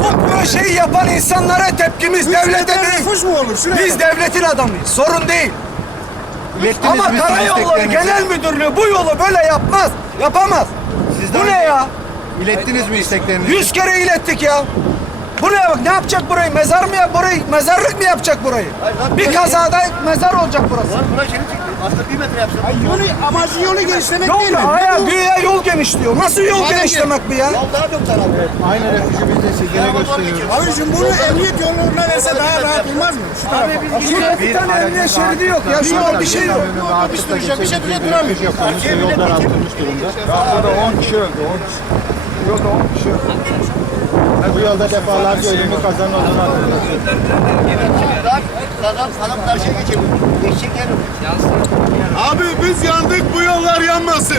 Bu projeyi yapan insanlara tepkimiz devlete değil. Nüfus mu olur? Şuraya Biz devletin adamıyız. Sorun değil. Ama Karayolları? Genel Müdürlüğü bu yolu böyle yapmaz. Yapamaz. Siz Bu ne ya? İlettiniz mi isteklerinizi? Yüz kere ilettik ya. Bu ne bak ne yapacak burayı? Mezar mı yap burayı? Mezarlık mı yapacak burayı? Bir kazada mezar olacak burası. Çıktı. Aslında bir metre yapsın. Ay yolu, amacı yolu genişlemek Yol değil mi? aya güya yol genişliyor. Nasıl yol Madem genişlemek bu ya? Yol daha çok daraldı. Aynı refüjü biz de sizlere gösteriyoruz. Abicim bunu emniyet yollarına verse daha rahat olmaz mı? Şu tarafa. Şurada bir tane emniyet şeridi yok ya. Şurada bir şey yok. Otobüs duracak bir şey duruyor duramıyor. Refüj yapılmış ve yol daraltılmış durumda. Burada 10 kişi öldü. 10 kişi. Yolda 10 kişi öldü. Bu yolda defalarca ölümü kazanın olduğunu kazan karşıya geçiyor. Geçecek yer yok. Abi biz yandık bu yollar yanmasın.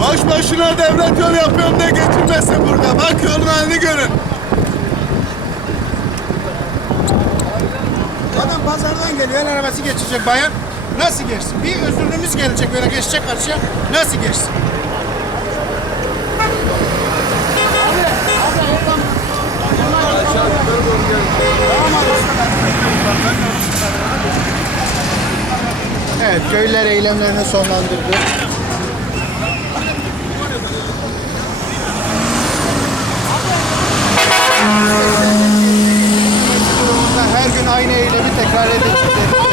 Baş başına devlet yol yapıyorum da geçilmesin burada. Bak yolun halini görün. Adam pazardan geliyor el arabası geçecek bayan. Nasıl geçsin? Bir özürlüğümüz gelecek böyle geçecek karşıya. Nasıl geçsin? Evet, köylüler eylemlerini sonlandırdı. Her gün aynı eylemi tekrar edecekler.